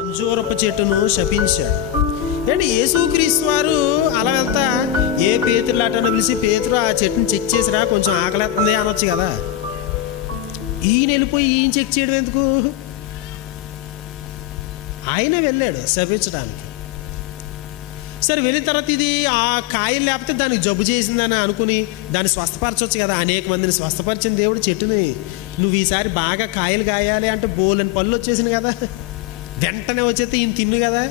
అంజూరపు చెట్టును శపించాడు. ఏంటి యేసుక్రీస్తు వారు అలా వెళ్తా ఏ పేతులాటను పిలిచి పేతురు ఆ చెట్టుని చెక్ చేసిరా కొంచెం ఆకలేస్తుంది అనొచ్చు కదా. ఈయన వెళ్ళిపోయి ఈయన చెక్ చేయడం ఎందుకు? ఆయన వెళ్ళాడు శపించడానికి. సరే వెళ్ళిన తర్వాత ఇది ఆ కాయలు లేకపోతే దానికి జబ్బు చేసిందని అనుకుని దాన్ని స్వస్థపరచవచ్చు కదా. అనేక మందిని స్వస్థపరిచిన దేవుడు చెట్టుని. నువ్వు ఈసారి బాగా కాయలు కాయాలి అంటే బోలని పళ్ళు వచ్చేసింది కదా. వెంటనే వచ్చేస్తే ఈయన తిన్ను కదా.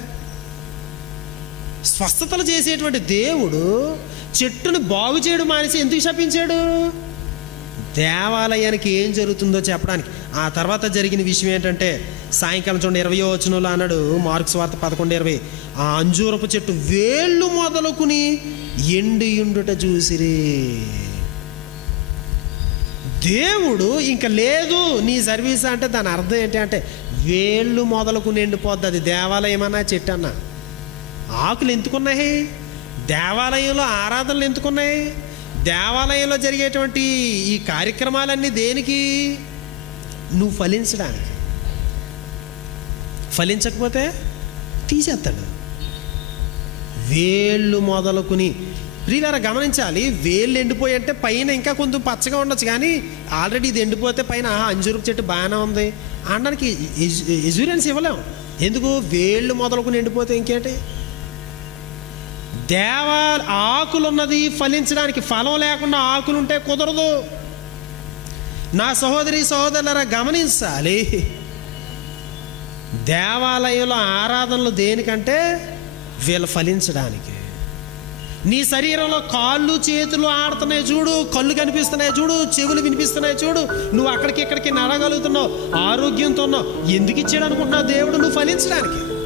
స్వస్థతలు చేసేటువంటి దేవుడు చెట్టును బాగు చేయడం మానేసి ఎందుకు శపించాడు? దేవాలయానికి ఏం జరుగుతుందో చెప్పడానికి. ఆ తర్వాత జరిగిన విషయం ఏంటంటే సాయంకాలం చూడండి ఇరవయో వచనంలో అన్నాడు మార్క్స్ వార్త పదకొండు ఇరవై. ఆ అంజూరపు చెట్టు వేళ్ళు మొదలుకుని ఎండి ఎండుట చూసిరి. దేవుడు ఇంకా లేదు నీ సర్వీస్ అంటే దాని అర్థం ఏంటి అంటే వేళ్ళు మొదలుకుని ఎండిపోద్ది. అది దేవాలయమన్నా చెట్టు అన్న ఆకులు ఎందుకున్నాయి? దేవాలయంలో ఆరాధనలు ఎందుకున్నాయి? దేవాలయంలో జరిగేటువంటి ఈ కార్యక్రమాలన్నీ దేనికి? నువ్వు ఫలించడానికి. ఫలించకపోతే తీసేస్తాడు. వేళ్ళు మొదలుకుని ప్రియులారా గమనించాలి వేళ్ళు ఎండిపోయి అంటే పైన ఇంకా కొంచెం పచ్చగా ఉండొచ్చు కానీ ఆల్రెడీ ఇది ఎండిపోతే పైన అంజూరు చెట్టు బాగానే ఉంది. అనడానికి ఎజూరెన్స్ ఇవ్వలేం. ఎందుకు? వేళ్ళు మొదలుకుని ఎండిపోతే ఇంకేంటి? దేవ ఆకులున్నది ఫలించడానికి ఫలం లేకుండా ఆకులు ఉంటే కుదరదు. నా సహోదరి సహోదరులరా గమనించాలి. దేవాలయంలో ఆరాధనలు దేనికంటే వీళ్ళు ఫలించడానికి. నీ శరీరంలో కాళ్ళు చేతులు ఆడుతున్నాయి చూడు కళ్ళు కనిపిస్తున్నాయి చూడు చెవులు వినిపిస్తున్నాయి చూడు నువ్వు అక్కడికి ఇక్కడికి నడగలుగుతున్నావు ఆరోగ్యంతో ఉన్నావు. ఎందుకు ఇచ్చాడు అనుకుంటున్నావు దేవుడు? నువ్వు ఫలించడానికి.